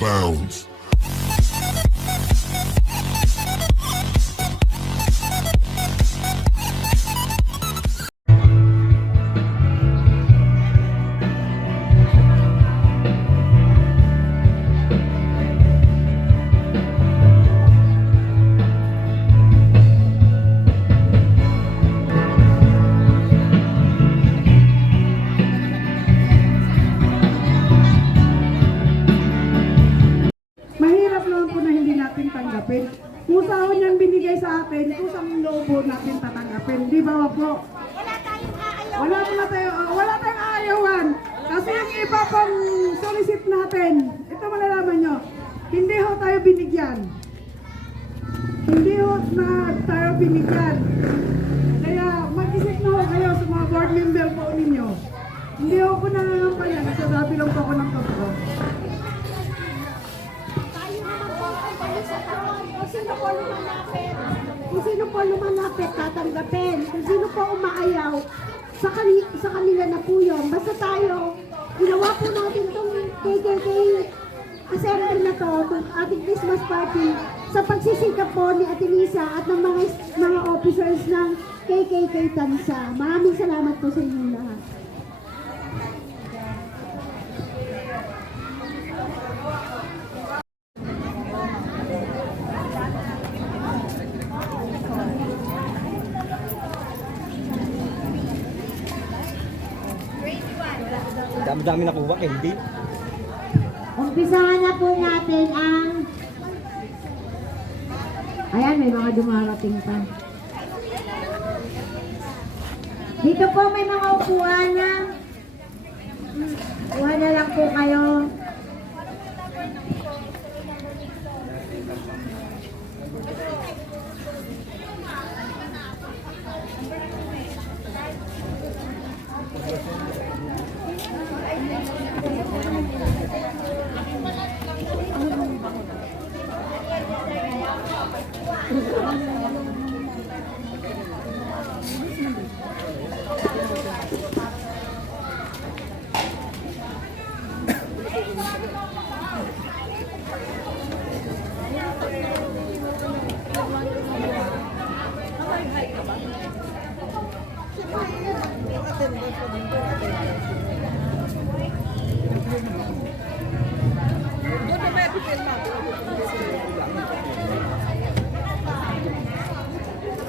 bounds. Mahirap naman po na hindi natin tanggapin. Kung saan niyang binigay sa atin, kusang loob po natin tatanggapin. Di ba po? Wala tayong aayawan. Kasi yung iba pang solicit natin, ito malalaman nyo, hindi ho tayo binigyan. Hindi ho na tayo binigyan. Kaya mag-isip na ho kayo sa mga board member po ninyo. Hindi ho ko nangangampanya, nagsasabi lang po ako ng totoo. Kung sino po lumalapit, tatanggapin. Kung sino po umaayaw, sa kanila na po yun. Basta tayo, ginawa po natin itong KKK assembly na to, itong ating Christmas party, sa pagsisikap po ni Ate Lisa at ng mga officers ng KKK Tansa. Maraming salamat po sa inyong lahat. Dami-dami nakuha, hindi. Umpisahan na po natin ang... Ayan, may mga dumarating pa. Dito po may mga upuan na... Kuha na lang po kayo.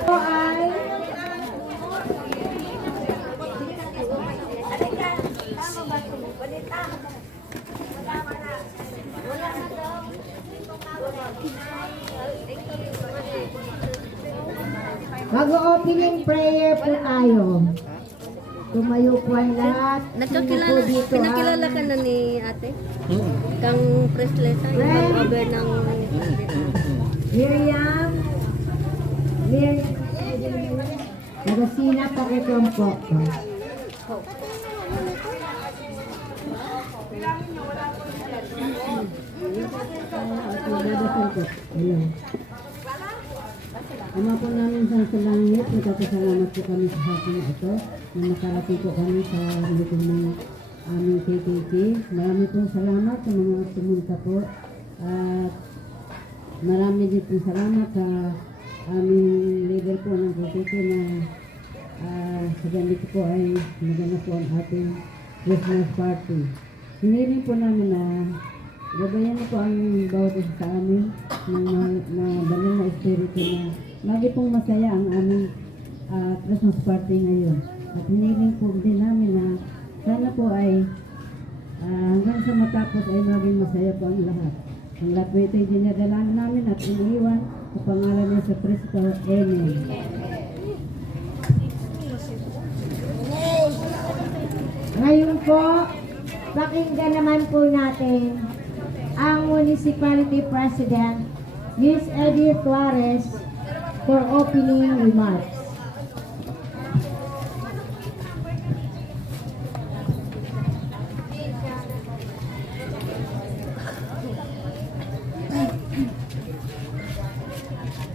Po ay mag-opening prayer po tayo. Tumayo po ang lahat. Pinakilala ka na ni ate? Kang Preslesa, yung over ng... Miriam. Nagasina pa kay Kampo. Ama po namin sa langit, nagpapasalamat po kami sa hapon na ito na nakarating po kami sa lutong ng aming KKK. Marami pong salamat sa mga pumunta po at marami din pong salamat sa aming leader po ng KKK na sa ganito po ay naganap po ang ating Christmas party. Hiniling po namin na gabayan na po ang bawat isa sa amin na banal na espiritu na lagi pong masaya ang aming Christmas party ngayon. At hiniling po din namin na sana po ay hanggang sa matapos ay maging masaya po ang lahat. Ang lahat po ito'y dinadalaan namin at iniiwan sa pangalan niya sa Kristo. Amen. Ngayon po, pakinggan naman po natin ang Municipality President, Ms. Eddie Flores, for opening remarks.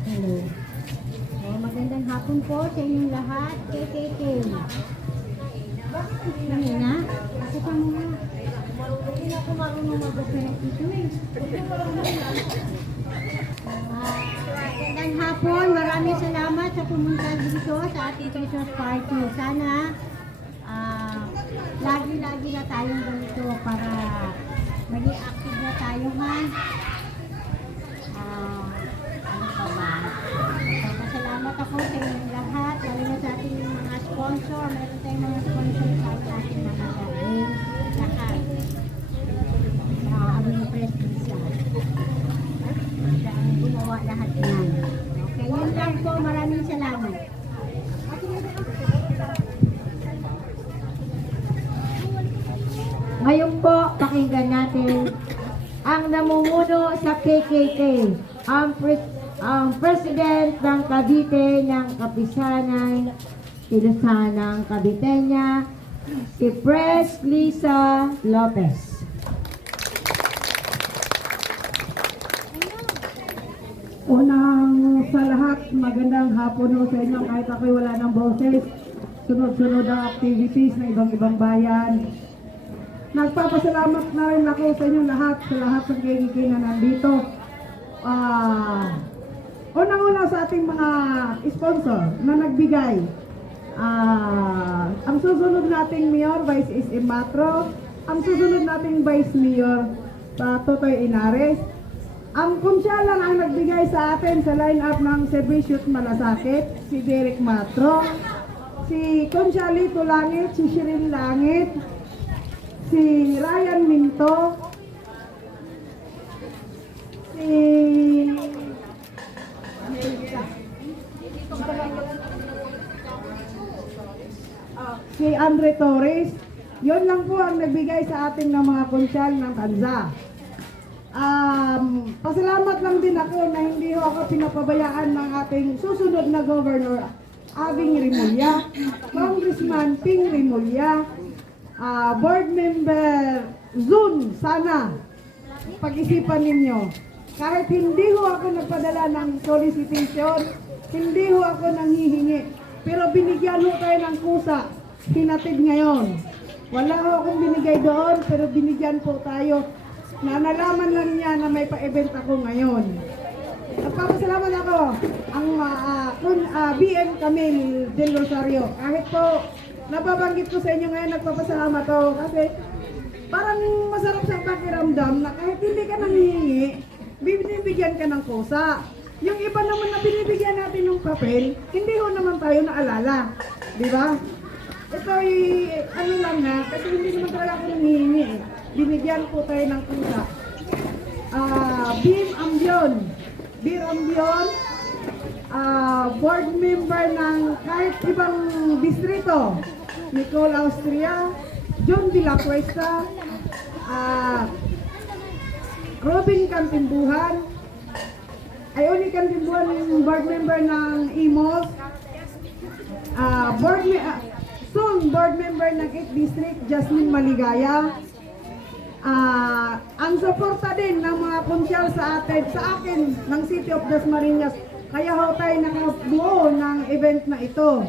Hello. Magandang hapon po sa inyong lahat. KKK. Mahina? Ako pa muna. Hindi na ako marunong mag-operate dito eh. Magandang hapon, maraming salamat sa pumunta dito sa ating Christmas party. Sana lagi-lagi na tayong ganito para maging active na tayo ha. Ano pa ba? Pasalamat ako sa inyong lahat, lalo na sa ating mga sponsor. Meron tayong mga sponsor sa ating mga gawin. Lahat. Sa aming presensya. Ang gumawa lahat yan. Okay, yun lang po. Maraming salamat. Ngayon po, pakinggan natin ang namumuno sa KKK, ang President ng Cavite ng Kapisanan, Kilusanang Caviteña, si Pres Lisa Lopez. Unang sa lahat, magandang hapon ho sa inyo kahit ako'y wala ng boses. Sunod-sunod ang activities ng ibang-ibang bayan. Nagpapasalamat na rin ako sa inyo lahat, sa lahat ng KKK na nandito. Unang-una sa ating mga sponsor na nagbigay. Ang susunod nating Mayor, Vice is Imatro. Ang susunod nating Vice Mayor, Totoy Inares. Ang kunsyalan ang nagbigay sa atin sa line-up ng Servicios Malasakit, si Derek Matro, si Consyalito Langit, si Shirin Langit, si Ryan Minto, si Andre Torres. Yon lang po ang nagbigay sa atin ng mga konsyal ng Tanza. Pasalamat lang din ako na hindi ako pinapabayaan ng ating susunod na governor, Abing Rimulya, Congressman Ping Rimulya, board member Zun. Sana pag-isipan ninyo, kahit hindi ho ako nagpadala ng solicitation, hindi ho ako nanghihingi, pero binigyan ho tayo ng kusa, hinatid ngayon. Wala ho akong binigay doon, pero binigyan po tayo na nalaman lang niya na may pa-event ako ngayon. Nagpapasalamat ako ang BM Camille Del Rosario. Kahit po nababanggit ko sa inyo ngayon, nagpapasalamat ako kasi parang masarap sa pakiramdam na kahit hindi ka nanghihingi, binibigyan ka ng kusa. Yung iba naman na binibigyan natin ng papel, hindi ho naman tayo naalala. Di ba? Ito ay ano lang ha, kasi hindi naman talaga ako nanghihingi eh. Binigyan po tayo ng kusa. Bim Ambion, board member ng kahit ibang distrito, Nicole Austria, John de la Cuesta, Robin Cantimbuhan, Ioni Cantimbuhan, board member ng IMOS, board member ng 8th District, Jasmine Maligaya. Ang suporta din ng mga konsyal sa akin ng City of Dasmariñas. Kaya ho tayo nakabuo ng event na ito.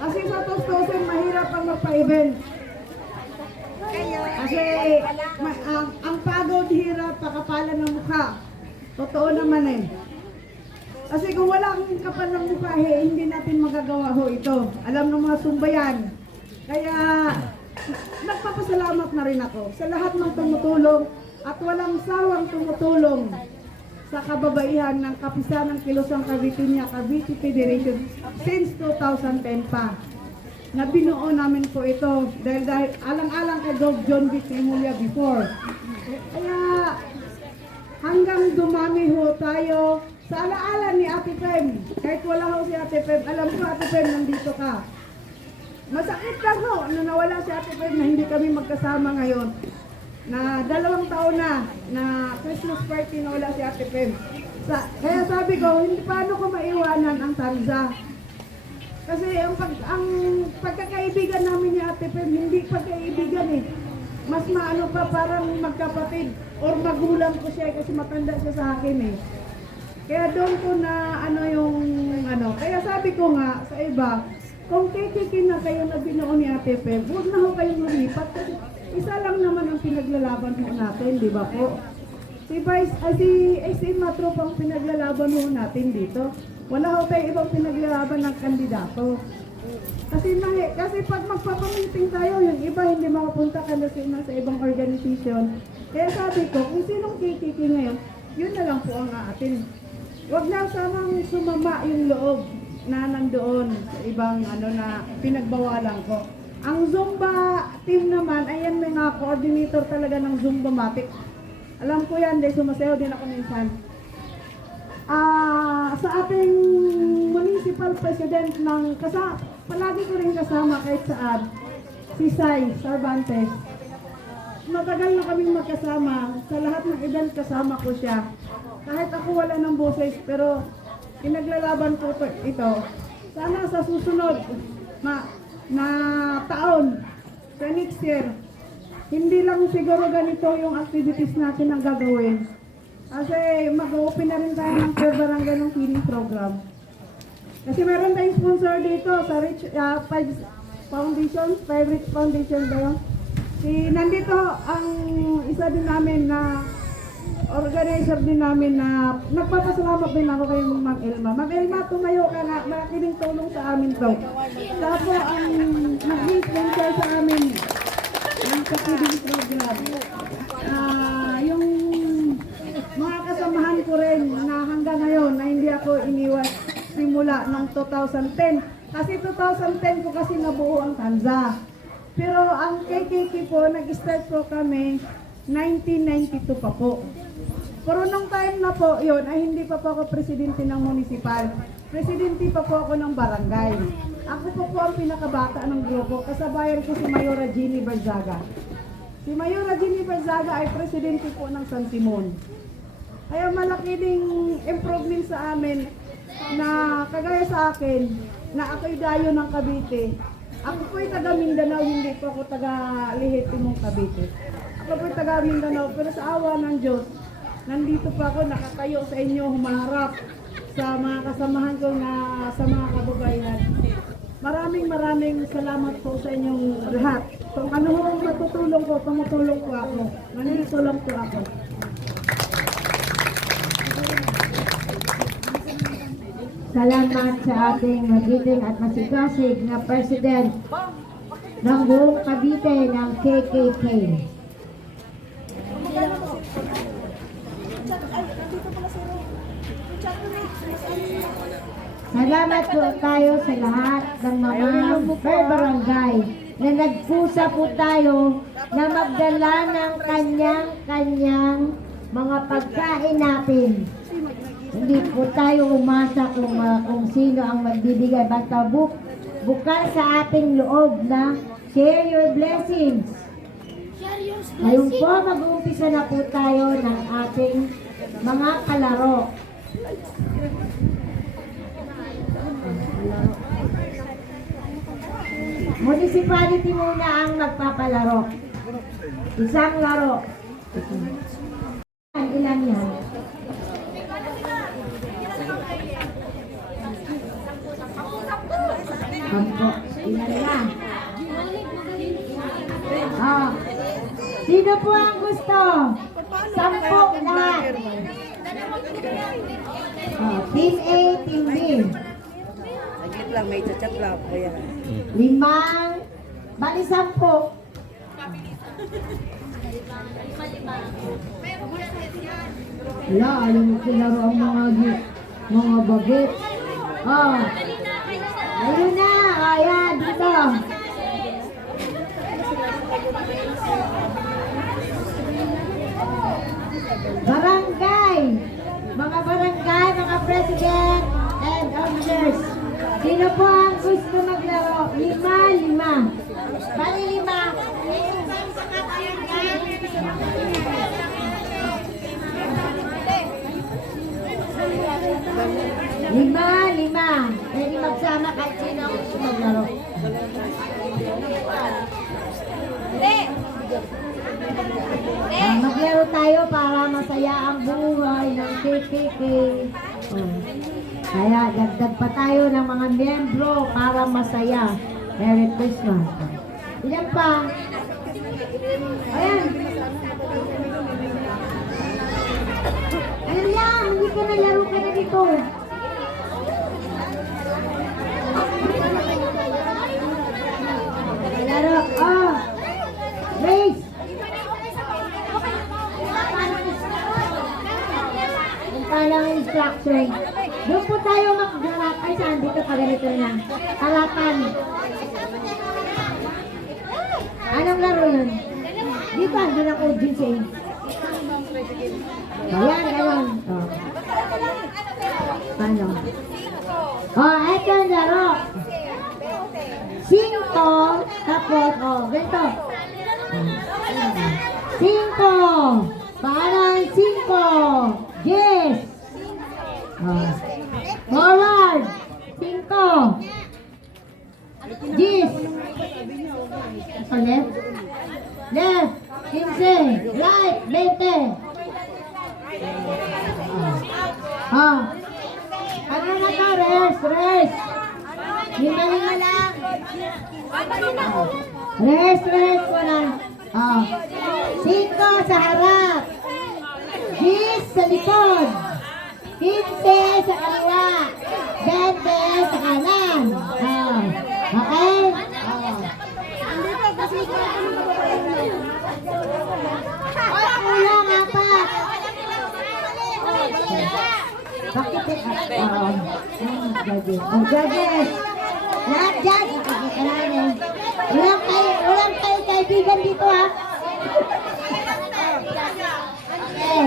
Kasi sa tustusin, mahirap ang magpa-event. Kasi ang pagod, hirap, pakapalan ng mukha. Totoo naman eh. Kasi kung wala kang kapal ng mukha, hindi natin magagawa ho ito. Alam ng mga sumbayan. Kaya nagpapasalamat na rin ako sa lahat ng tumutulong at walang sawang tumutulong sa kababaihan ng Kapisanan Kilusang Caviteña, Cavite Federation since 2010 pa. Na binuo namin po ito dahil alang-alang kay Gov. John B. Rimulya before. Kaya hanggang dumami ho tayo sa alaala ni Ate Pem. Kahit wala ho si Ate Pem, alam ko Ate Pem nandito ka. Masakit lang ho na nawala si Ate Pem na hindi kami magkasama ngayon. Na 2 taon na Christmas party na wala si Ate Pem. Kaya sabi ko, hindi paano ko maiwanan ang Tanza. Kasi ang pagkakaibigan namin ni Ate Pem, hindi pagkaibigan eh. Mas maano pa, parang magkapatid or magulang ko siya kasi matanda siya sa akin eh. Kaya doon ko na kaya sabi ko nga sa iba, kung kikiki na kayo na binuo ni Ate Pem, huwag na ho kayong lumipat kasi isa lang naman ang pinaglalaban ho natin, di ba po? Si SM Matro pang pinaglalaban ho natin dito. Wala ho tayong ibang pinaglalaban ng kandidato. Kasi pag magpapamiting tayo, yung iba hindi makapunta kasi sa ibang organization. Kaya sabi ko, kung sinong KKK ngayon, yun na lang po ang atin. Huwag na sanang sumama yung loob na nandoon sa ibang na pinagbawalan ko. Ang Zumba team naman, ayan may mga coordinator talaga ng Zumba Matic. Alam ko yan, dahil sumasayaw din ako minsan. Sa ating municipal president palagi ko rin kasama kahit saan, si Sai Cervantes. Matagal na kaming magkasama, sa lahat ng event kasama ko siya. Kahit ako wala ng boses, pero pinaglalaban ko ito. Sana sa susunod na taon, sa next year, hindi lang siguro ganito yung activities natin ang gagawin. Kasi mag-open na rin tayo ng per barangay ng feeding program. Kasi meron tayong sponsor dito sa Rich Foundation, 5 Rich Foundation ba yun? Nandito ang isa din namin na organizer din namin na nagpapasalamat din ako kay Ma'am Elma. Ma'am Elma, tumayo ka nga, malaki din tulong sa amin to. Tapos ang nag-sponsor sa amin ng feeding program. Yung mga kasamahan ko rin na hanggang ngayon na hindi ako iniwan simula ng 2010. Kasi 2010 ko kasi nabuo ang Tanza. Pero ang KKK po, nag-start po kami 1992 pa po. Pero nung time na po yun, ay hindi pa po ako presidente ng municipal. Presidente pa po ako ng barangay. Ako po ang pinakabata ng grupo. Kasabayan ko si Mayora Ginny Barzaga. Si Mayora Ginny Barzaga ay presidente po ng San Simon. Kaya malaki ding improvement sa amin na kagaya sa akin na ako'y dayo ng Cavite. Ako po'y taga Mindanao, hindi po ako taga Lehitimong Cavite. Ako po'y taga Mindanao, pero sa awa ng Diyos, nandito pa ako nakatayo sa inyo, humaharap sa mga kasamahan ko na sa mga kababayan. Maraming salamat po sa inyong lahat. Kung ano ho ang matutulong ko, tumutulong po ako. Nandito lang po ako. Salamat sa ating magiting at masigasig na President ng buong Cavite ng KKK. Salamat po tayo sa lahat ng mga per barangay na nagpusa po tayo na magdala ng kanyang mga pagkain natin. Hindi po tayo umasa kung sino ang magbibigay. Basta bukas sa ating loob na share your blessings. Ngayon po, mag-uumpisa na po tayo ng ating mga kalaro. Municipality muna ang magpapalaro. Isang laro. Ilan yan? Sampo. Ilan yan? Sino po ang gusto? 10 lahat. Team A, Team B. Agit lang, may chat lang. Kaya. 5. Bali 10. Wala, alam mo kilaro ang mga bagit. Ayun na, ayan, dito. Barangay, mga president and officers. Sino po ang gusto maglaro? 5. Bali 5. Pwede magsama kahit sino ang gusto maglaro. Maglaro tayo para masaya ang buhay ng KKK. Kaya dagdag pa tayo ng mga miyembro para masaya. Merry Christmas. Ilan pa? Ayan. Ayan lang, hindi ka na laro ka na dito. Laro, oh. Race. Yung palang instruction. Doon po tayo magdarap. Ay, saan? Dito pa ganito na. Halakan. Anong laro yun? Dito, andun ang audience eh. Ayan, ayan. Oh. Paano? Oh, eto ang laro. 5, tapos, oh, ganito. 5. Parang 5. Yes. Oh. Forward. 5. Yes. Sa left. Left. 15. Right. 20. Oh. Ano na to? Rest. Rest. Lima lang. Rest. Rest. Wala. Oh. 5 sa harap. 10 sa likod. 15 sa kaliwa. 20 sa kanan. Oh. Okay? Oh. Kulang apat. Bakit eh? Oh, judges. Lahat dyan. Walang kayo kaibigan dito ha. Okay.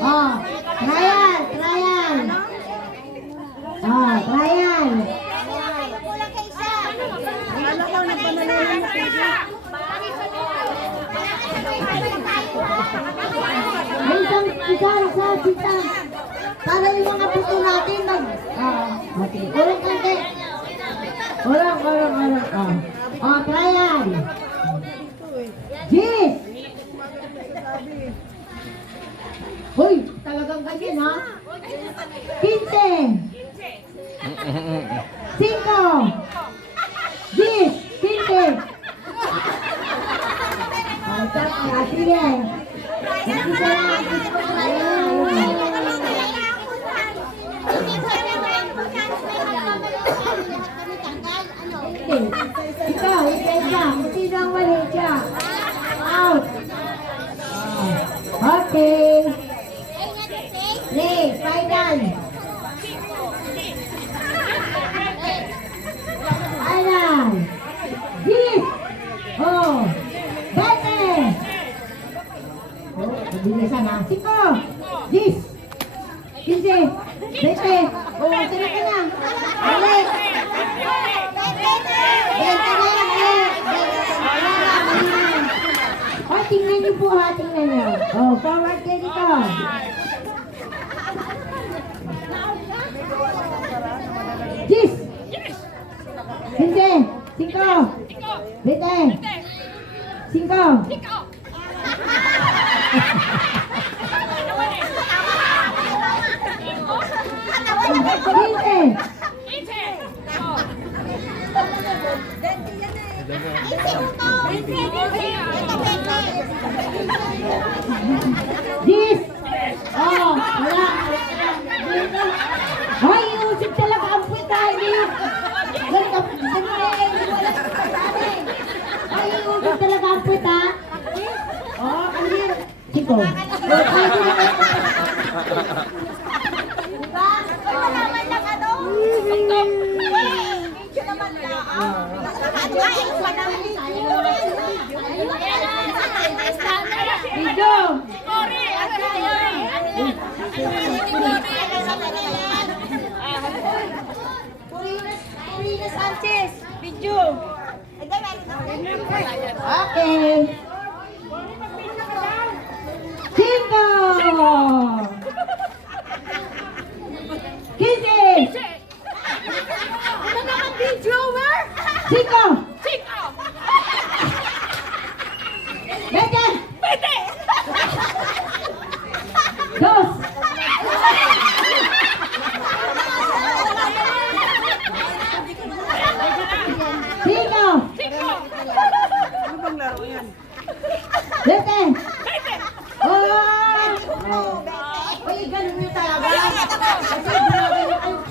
Oh, trial. Oh, trial. May isang sa sita. Para yung mga puto natin okay. Ulang konti. Ulang. Oh, trial. Yes. Hoy, talagang ganyan ha? 15. 5. 10. 15. Sige. Isa lang. Ikaw. Sino ang mali siya? Out. Okay. Play. Final. Final. Yes. Oh. Bate. Oh, bilisan na. 5. Yes. 15. Bate. Oh, sila ka na. Alex. Oh, tingnan niyo po ha, tingnan niyo. Oh, forward kayo dito. Yes! 15! 5! 20! 5! Yes! Oh, wala. Hoy, iusip talaga ang puwita. Hoy, iusip talaga ang puwita. Oh, ano yun? 5. Diba? Malaman lang ano? Medyo naman lang. Video! Purina Sanchez! Video! Okay! 5! 15! Ano naman video, ma? 5! 20! 2! 5! Ano bang laro yan? Bete! Oh! Uy, ganun nyo talaga. Kasi grabe nyo kayo.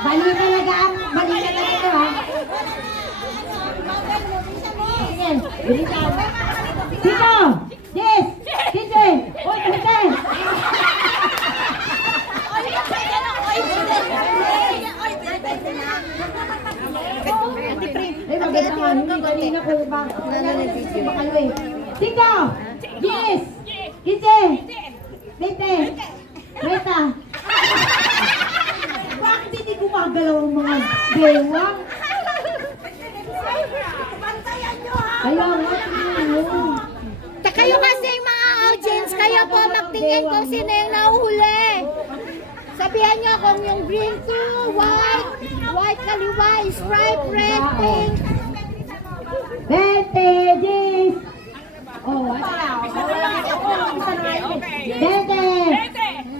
Bali talaga eh. Bali talaga ito ha. Sige, bilisan. Tito! Yes! Tite! Uy, tite! Eh, maganda nga. Hindi kanina ko ba? Bakalo eh. Tito! Yes! Tite! Tite! Reta! Bakit hindi gumagalaw ang mga bewang? Kaya nga, tingnan mo. Kayo kasi mga audience, kayo po magtingin kung sino yung nahuhuli. Sabihan nyo kung yung green to white kaliwa, stripe, red, pink. Bete! Yes! Oh, ito na. Bete!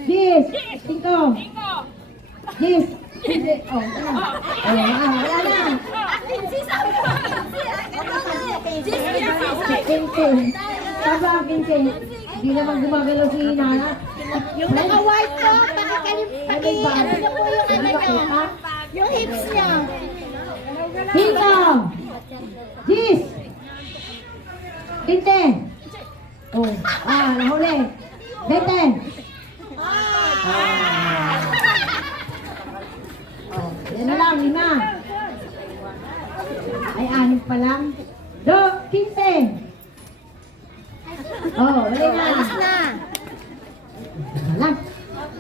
Yes! Tito! Yes! Oh, ito na. Oh, wala na. Kinse. Sabi ang kinse. Hindi naman gumagalaw si Nana. Yung naka-white po, ano niyo po yung ano niya, yung hips niya. Tito! Yes! Tinte! Oh, nahuli. Bete! Oh, yan na lang, 5. Ay, 6 pa lang. 15. Oh, wala na. Alis na. Lang.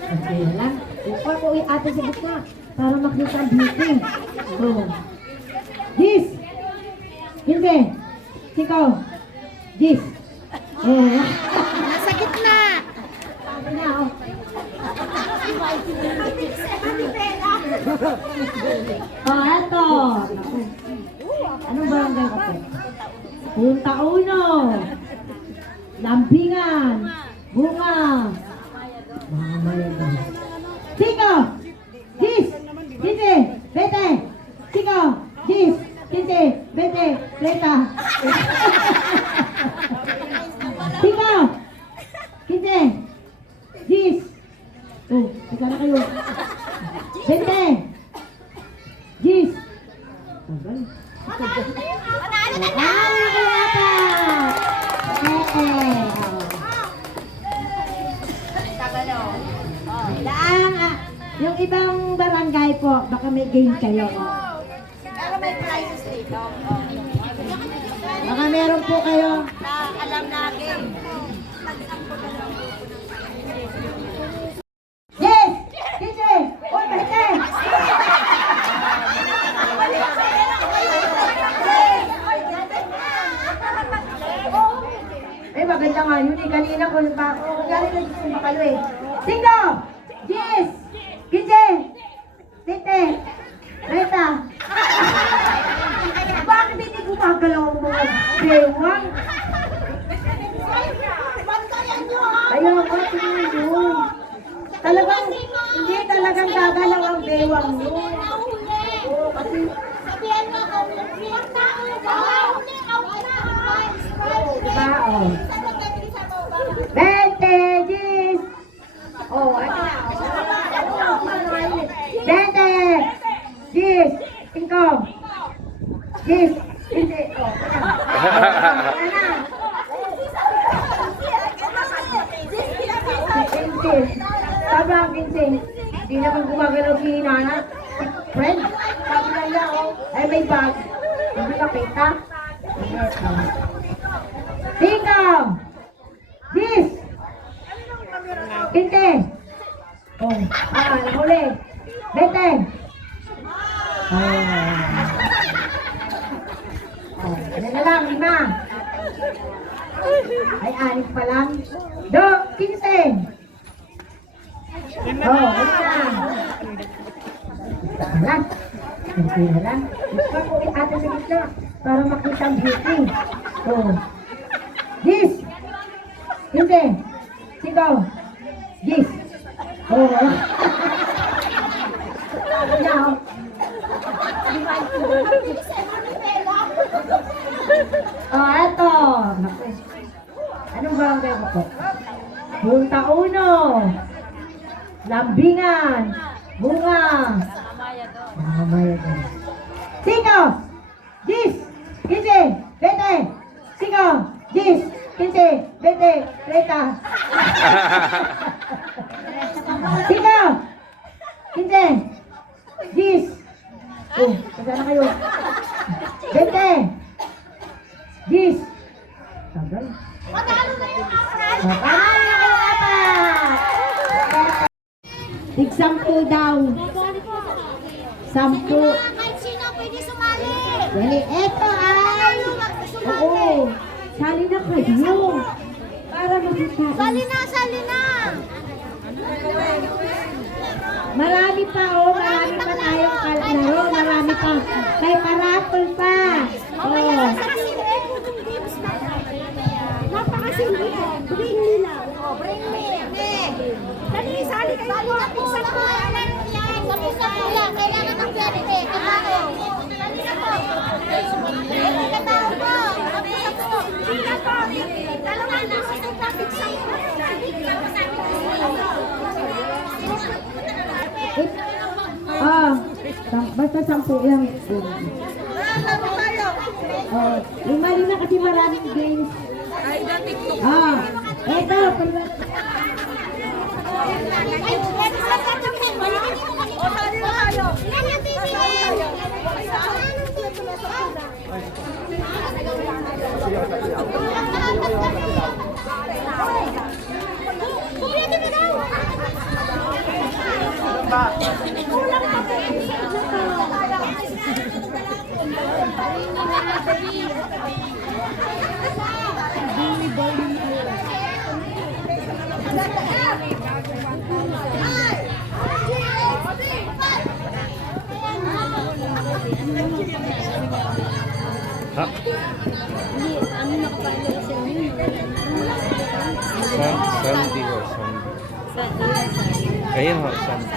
Okay lang. Ipag ko ate sa gitna para makita ang beauty. Oh. Yes. Hindi. Sikaw. Yes. Oh. Nasa gitna. Sabi na, oh. Oh, eto. Anong barangay ka po? Punta Uno. Lampingan. Bunga. Mga mayagang. Siko! Gis! Kinte! Bete! Siko! Gis! Kinte! Bete! Beta! Siko! Kinte! Gis! Oh, sika na kayo. Bete! Gis! Tagal. Ano na kayo ata? Yung ibang barangay po, baka may game kayo. Pero may prizes dito. Baka meron po kayo. Alam natin. Yes! Kise! Uy, pahite! Eh, maganda nga yun eh. Kanina ko pa. Kanyari na yung sumakalo eh. Singo! Yes! Kise! Tite! Reta! Bakit hindi gumagalaw ang mga bewang? Ayaw, ba't yun? Talagang, hindi talagang gagalaw ang bewang mo. Oo, kasi, Sabihan mo kung yung green tao diba, oh. 20, Gis! Oh, ano na? 20, Gis! 5, Gis! Hindi, oh, ano na? 15. Sabi ang 15. Hindi naman gumagalaw si Nana. Friend, sabi lang niya, oh, ay may bag. Hindi ka pita. Tingkaw! Dis! Kinte! Oh, nahuli. Bete! Oh, ano na lang, 5. Ay, 6 pa lang. 15. Oh, ano na? Lang. Okay na lang. Gusto ko ate sa gitna para makita ang beauty. Oh. Gis! Hindi. Sigaw. Gis. Oh. Now. Oh, eto. Naku. Punta 1. Lambingan. Bunga. Mamaya doon. 5, 10, 15, 20, 5, 10, 15, 20, 30. 5, 15, 10. Oh, kasana kayo. 20, 10. Tagal. Matalo na yung apat. Matalo na yung apat. Tig 10 daw. 10. Kahit sino pwede sumali. Dali, eto ay... Oo, sali na kayo. Para makita. Sali na. Marami pa, marami pa tayong kalaro. Marami pa. May parapol pa. Oh. Napakasimple. Bring me lang. Bring me. Dali, sali kayo. Sali na po. Sa lang. Kailangan ng pwede. Kamano. Dali na po. Dali na tao po. Dali na po. Dalawa na sa topic sa Basta 10 lang. Oh, 5 na kasi maraming games. Eto. Ha? Ano nakapalo sa inyo? Sandy ho, Sandy. Ayan ho, Sandy.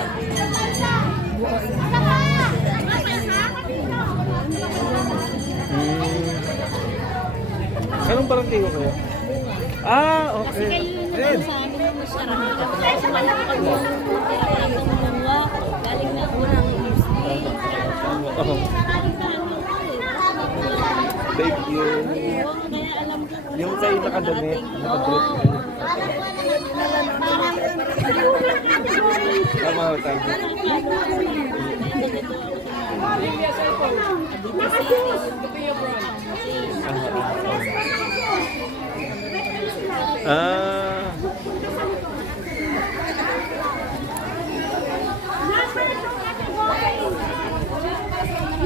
Anong barang tigo kayo? Okay. Ayan. Galing na unang Thank you. Yung kayo nakadamit, nakadress. Tama ho, tama.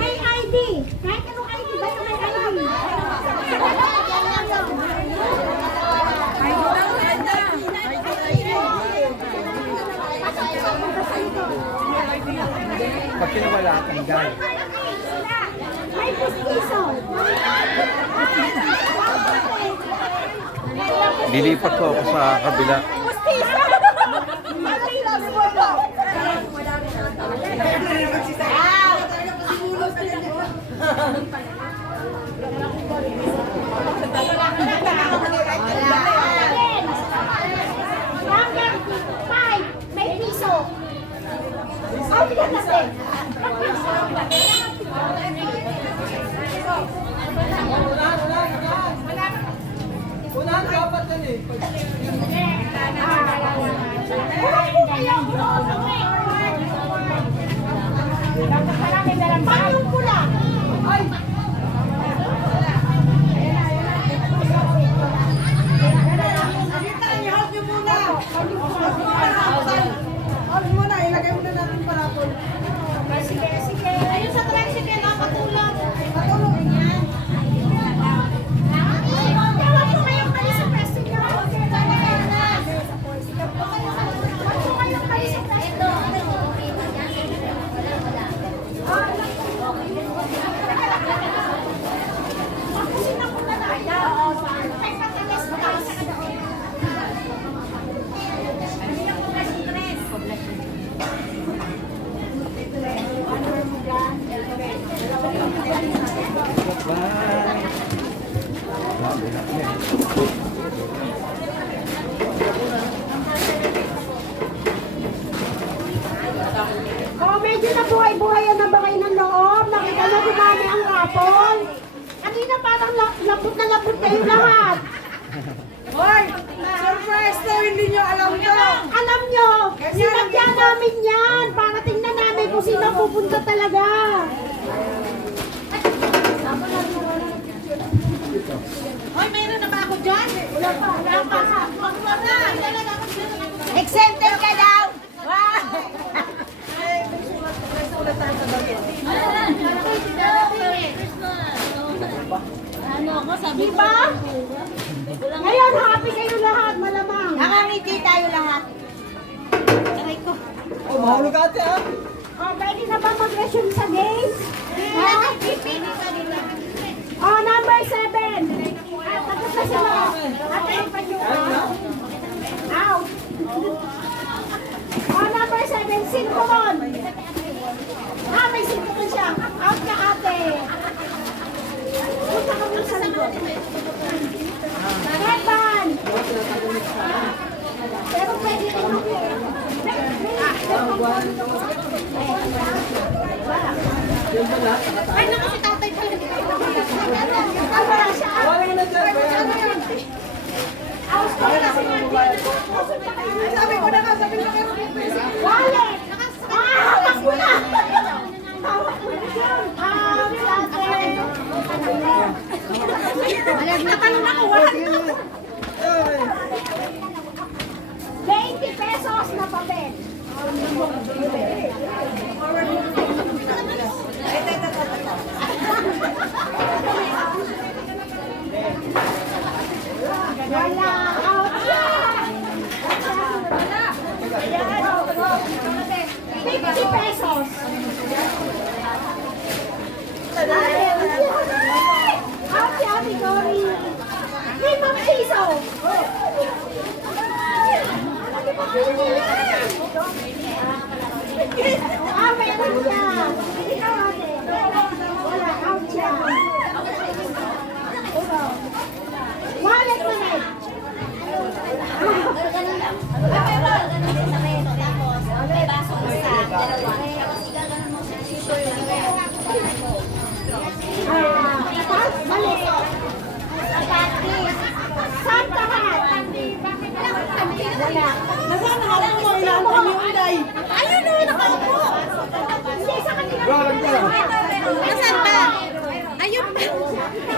May ID. Kahit anong ID ba yung may ID? Pag kinawala ka ng gano'n. May pustiso. Lilipat ko ako sa kabila. Pustiso! Number 5, may piso. Oh, bigyan natin. Paano yung pula? Ay! Ilagay mo na natin parapol. Sige. Ayun sa tricycle, patulog. Patulog. Tawag po kayong mali sa pwesto niyo. Tawag po kayong mali sa pwesto. labot na labot kayo lahat. Hoy! Surprise to! Hindi nyo alam to! Alam nyo, sinadya namin yan para tingnan namin kung sino pupunta talaga. Hoy, mayroon na ba ako dyan? Wala pa. Wala na. Exempted ka daw. Wow. Ano ako, sabi ko. Diba? Ngayon, happy kayo lahat, malamang. Nakangiti tayo lahat. Aray ko. Mahulog ate ha? Oh, pwede na ba mag-resume sa games? Ha? Oh, number 7. Tapos na sila. Ate, pa nyo. Out. Oh, number 7. Sintomon. Ah, may sintomon siya. Out ka, ate. Punta ka muna sa likod. Headband. Pero pwede rin Ay, naku, si tatay pala. wala siya. Wala na dyan. Aus ko na si Martin. Sabi ko na nga, sabi ko meron yung pesa. Wallet! Hawak mo na! Hawak mo na siya! Natanong ako, wala. 20 pesos na papel. Wala! Out yan! 50 pesos. Out si Ate Dory. 5 piso. Ah, meron siya. Ikaw, ate. Wala, out siya. Wallet mo na. Mali. Santa Hat. Wala. Nasaan alam mo, ilan ko yung Hyundai? Ayun o, nakaupo. Hindi, sa kanila. Nasaan ba? Ayun ba?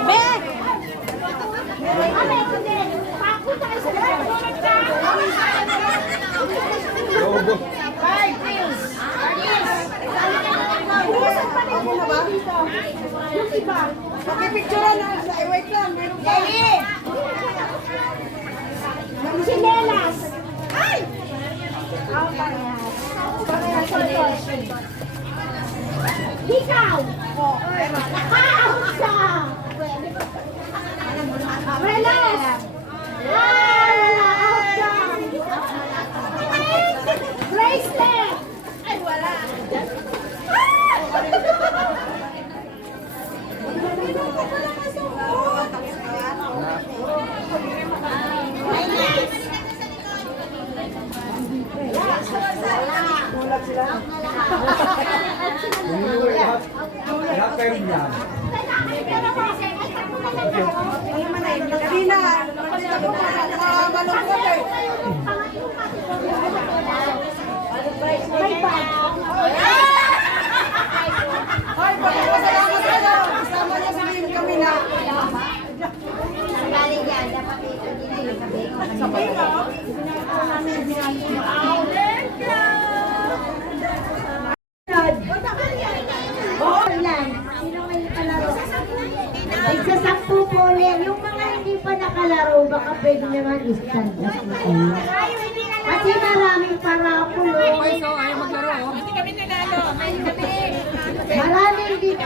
Be! Ate, hindi. Papunta kayo sa labas. Bukasan pa rin po dito. Yung iba. Pakipicturean na. Wait lang, meron pa. Sinelas. Ay! Oh, parehas. Parehas sa likod. Ikaw! Out siya! Relos! Ay, wala! Out siya! Bracelet! Ay, wala! Lahat kayo niyan. Kanina, malungkot eh. May bag. Hoy, pagkakasalamat ka na. Kasama niya sabihin kami na. Sabay ka? Oo lang. Sino ngayon kalaro? Isa-sampu po ulit. Yung mga hindi pa nakalaro, baka pwede naman i-stand up na kayo. Kasi maraming parakulo. Maraming dito.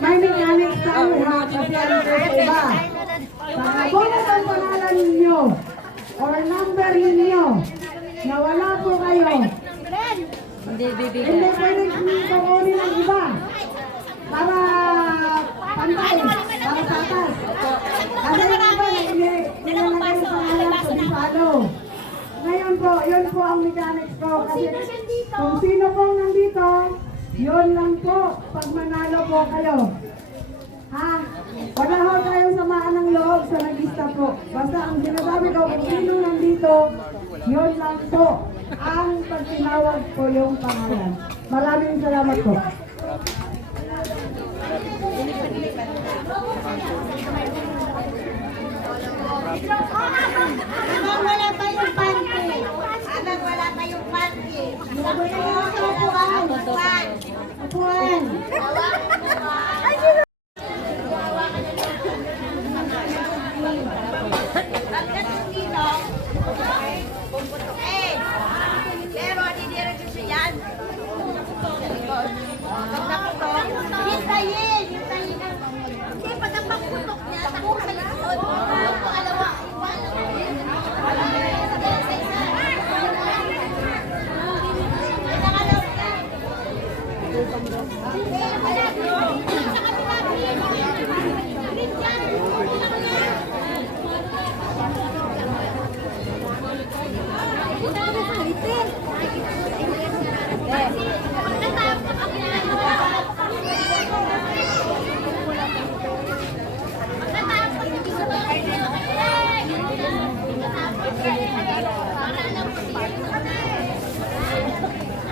May mechanics tayo ha, kasi ano sa iba. Pagkabulat ang pangalan ninyo or number ninyo na wala po kayo, hindi pwede kukunin ng iba para pantay, para patas. Kasi yung iba na hindi nilalagay yung pangalan ko di paano. Ngayon po, yun po ang mechanics ko. Kasi kung sino pong nandito, yun lang po pag manalo po kayo. Ha? Wala ho tayong samaan ng loob sa nag-lista po. Basta ang sinasabi ko kung sino nandito, yun lang po. Ang pagtinawag po yung pangalan. Maraming salamat po. Anong wala tayong panty? Anong wala tayong panty? Upuan. Upuan. Pero didiretso siya yan. Hintayin. Hintayin. Hindi, pag ang pagputok niya, takbo sa likod. Alam mo,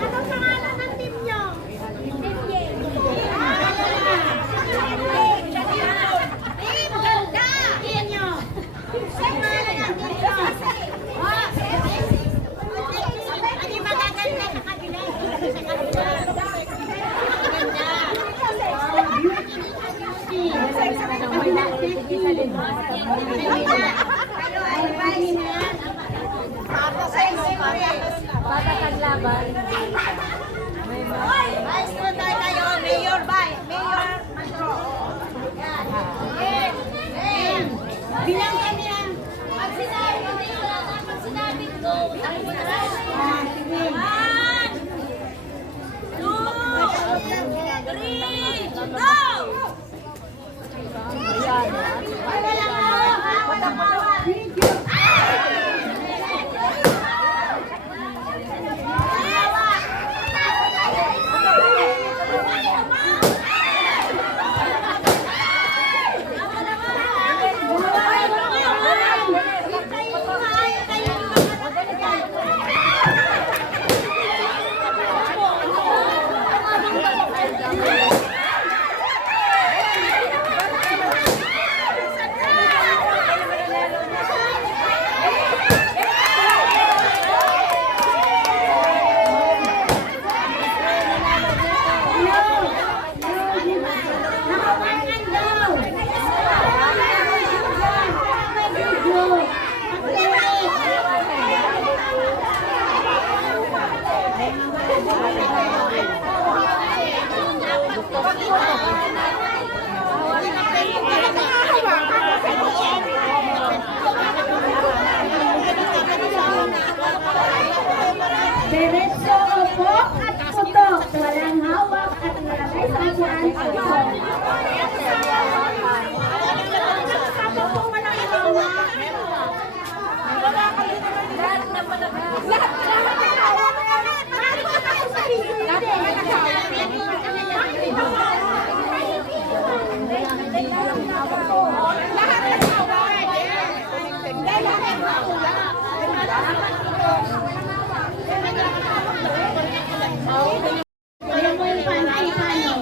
anong pangalan ng team nyo? Team Ganda! Team nyo! Ang pangalan ng team nyo? Hindi magaganda sa kabila. Sa kabila. Patataglaban. Maestro tayo kayo, Mayor Bay, Mayor Mastro. Yan. Bilang kami yan. Pag sinabi ko, pag sinabi ko, ang muna. Sige. 1, 2, 3, go! Wala lang hawak, ha? Walang hawak. Diretso opo at putok. Walang hawak at nalagay sa upuan. Alam mo yung panty, paano?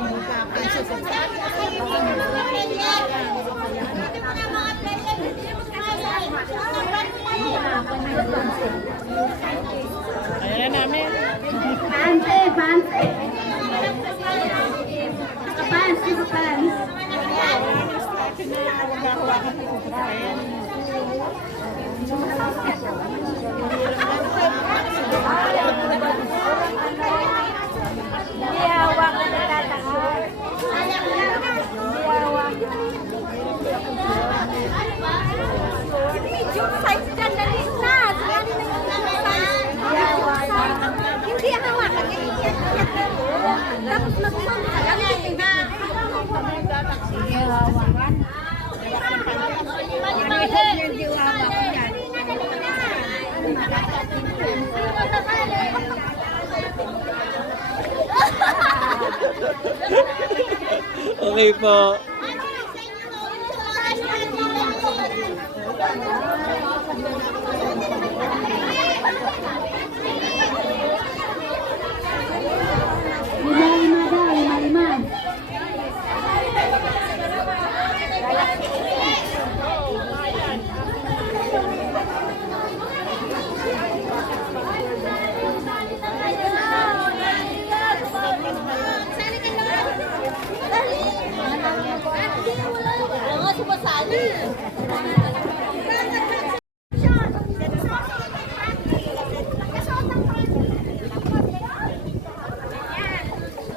Pante, pante. Kapans, kapans. Hindi hawakan niya. Tapos magmamahal ka lang. Sige, hawakan. Hindi hawakan yan. Okay po. Ano Lima daw, lima.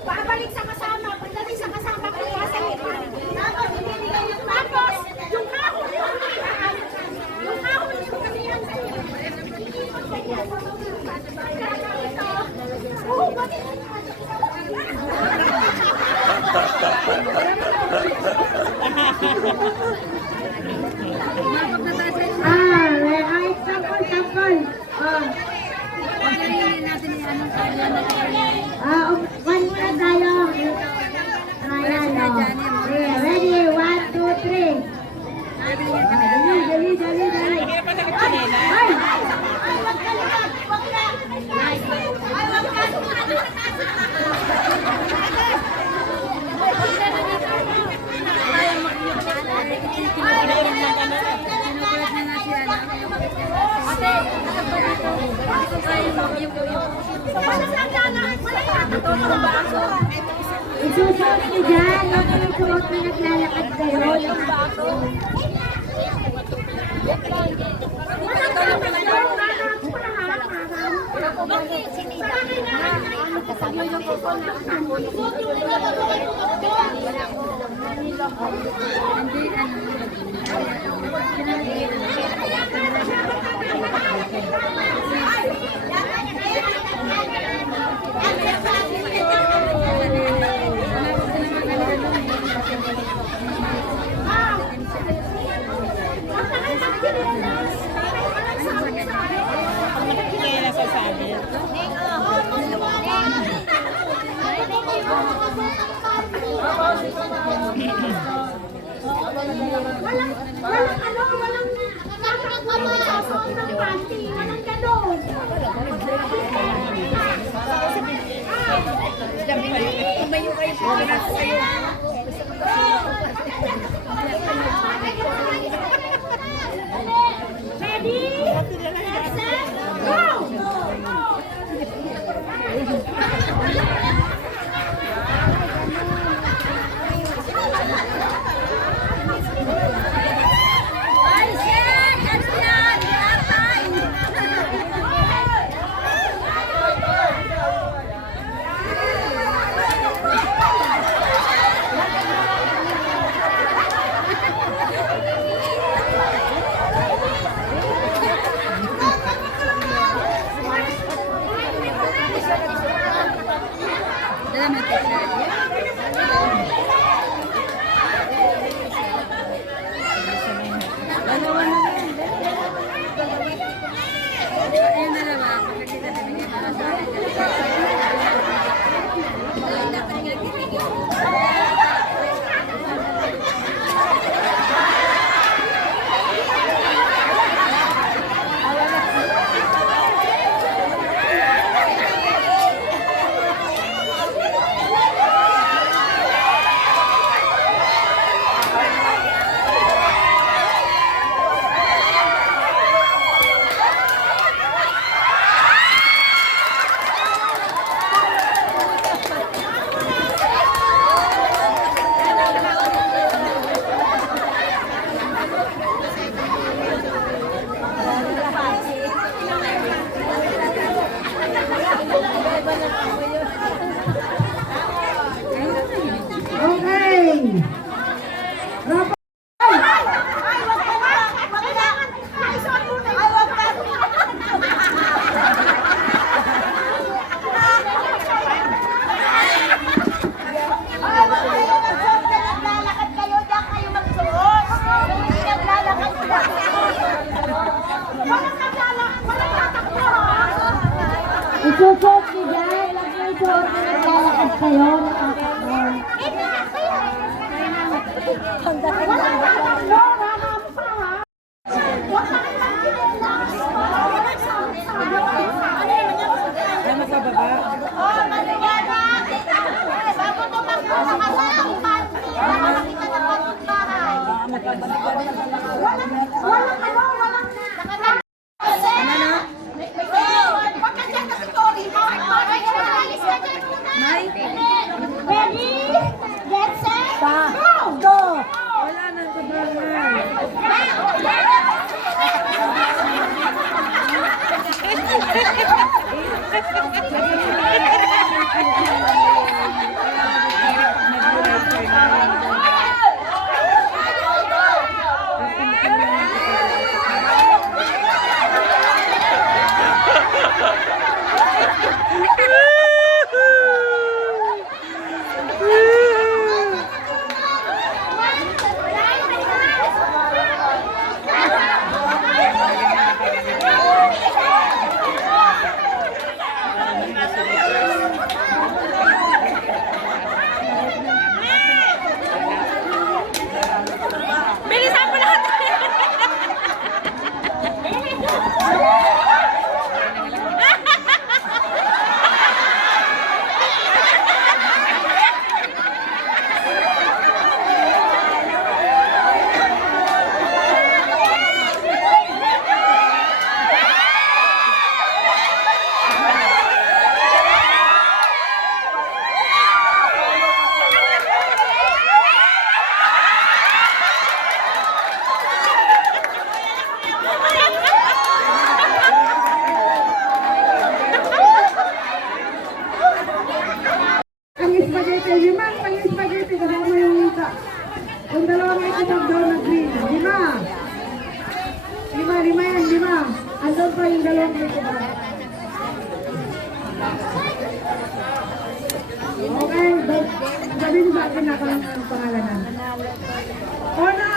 Babalik sa kasama, pagdating sa kasama ko sa gitna. Tapos, ibibigay yung tapos, yung kahon yung kahon yung kanilang sa Sample. One muna tayo. Ayan, okay, ready? 1, 2, 3. Dali. Ay! Isusuot niyo dyan. Huwag kayong suot na naglalakad kayo. Walang nakakapasok ng panty. Walang ganon. Tumayo kayo po na sa'yo. Ready? Set, go! Isusot niyo dyan. Huwag niyo isuot na naglalakad kayo. Nakatakbo. Wala ka takbo. Wala ka pa ha. Ready? Get set? Go! Go! Ang spaghetti, limang pang spaghetti kasama yung isa. Yung dalawang itlog daw na green. Lima. Lima yan, lima. Andun pa yung dalawang itlog. Okay, sabihin sa akin ako lang ang pangalanan. Ona!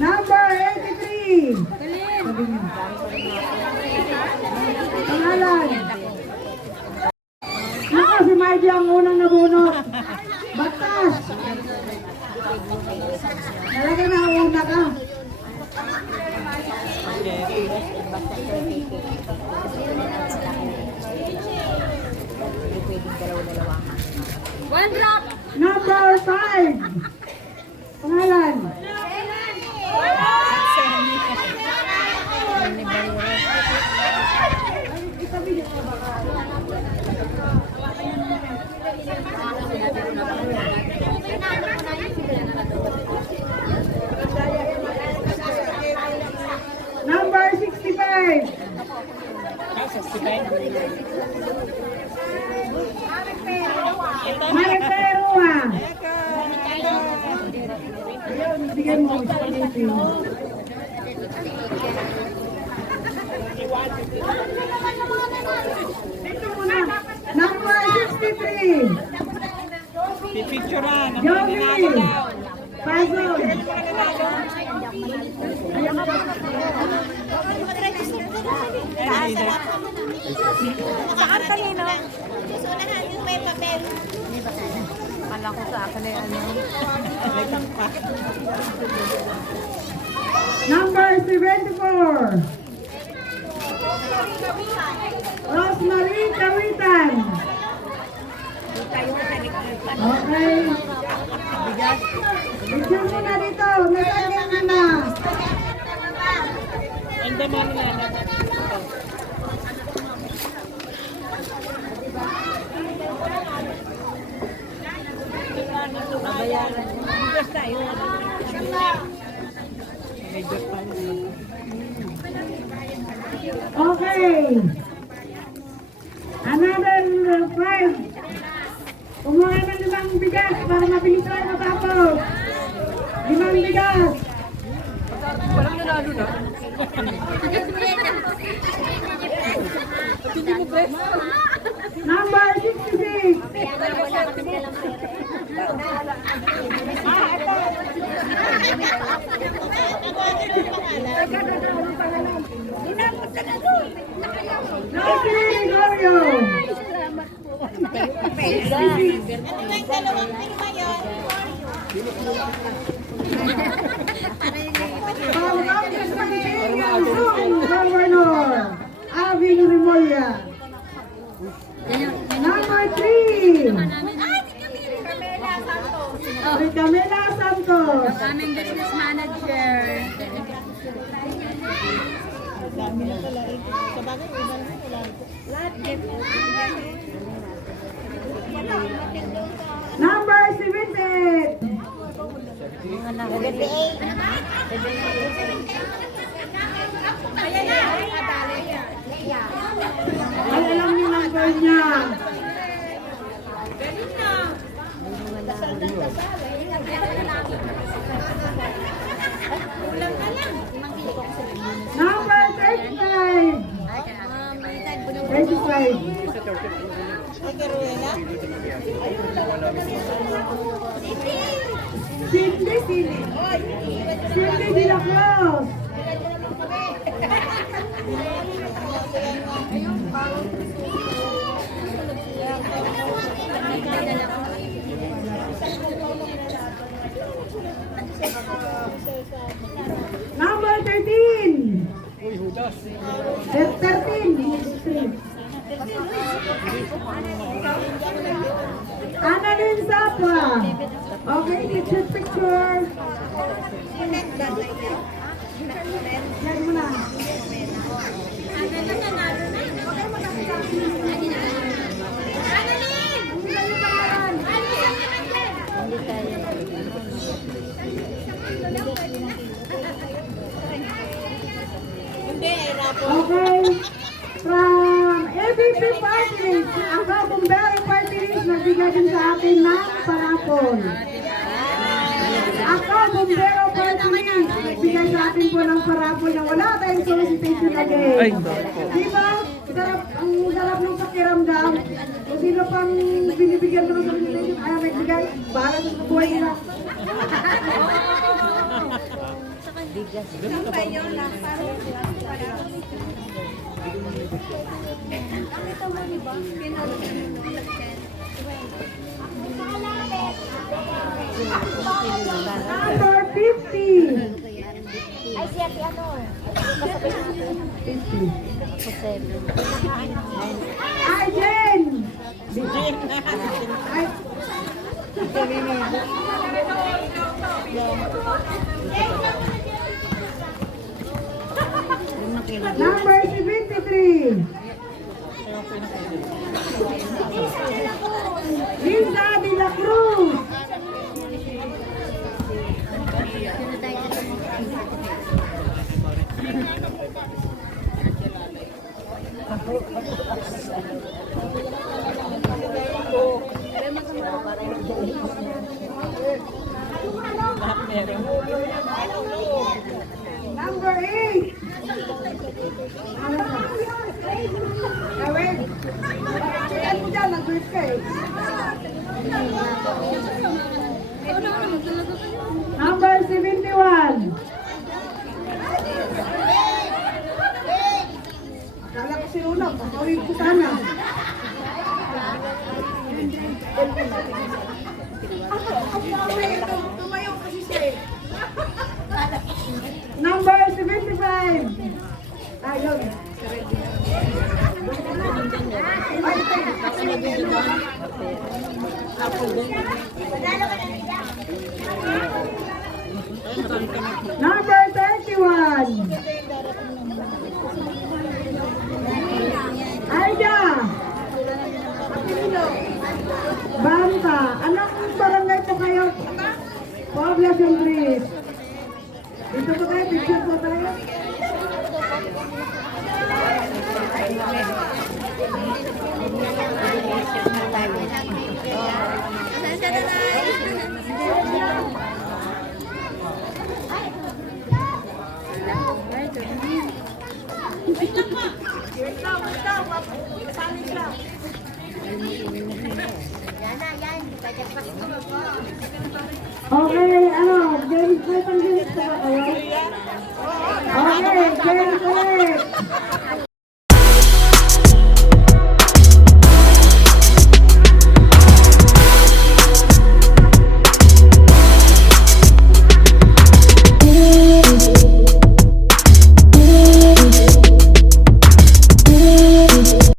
Number 83. Sabi niyo. Pangalan. Ako, si Margie ang unang nabunot. Batas! Talaga na una ka. One drop! Number 5. Pangalan. Number 65. Mariferua. Bigyan mo spaghetti. Number 63. Pipicturean. Joey. Puzzle. Kala ko sa akin ay ano. Number 74. Rosemary Kawitan. Okay. Picture mo na dito. Nasaan yung na? Hindi mo na. Okay. Another 5. Kumuha ng 5 bigas para mabilis tayo matapos. 5 bigas. Walang nanalo na. Hindi mo press. Number 66. Rosie Gregorio. 66. Governor Aving Remulla. Number 3. Camela Santos. Aming business manager. Number 78. Ay, alam niyo number niya. Number 35. 35. Cindy de la Cruz. Number 13. 13. Annalyn Zappa. Okay, picture. Yan mo na. Okay. From ABP Party List, ang Kabumbero Party List, nagbigay din sa akin ng parapol. Ako, Bumbero Party List, nagbigay sa atin po ng parapol na wala tayong solicitation again. Di ba? Ang sarap ng pakiramdam. Kung sino pang binibigyan mo ng solicitation, ayaw nagbigay, bahala sa buhay nila. Number 50. Ay, si ate ano? 50. Ay, Jen! Ay, number 73. Lisa de la Cruz. Number 8. Gawin. Kaya mo dyan, nag-grip ka eh. Number 71. Kala ko si Una, pakawin ko sana. Tumayo kasi siya eh. Number 75. Ayun. Number 31. Aida. Banta. Anong barangay po kayo? Poblacion Bridge. Dito po kayo, picture po tayo. Okay, ano, James, may pang-James pa ba kayo?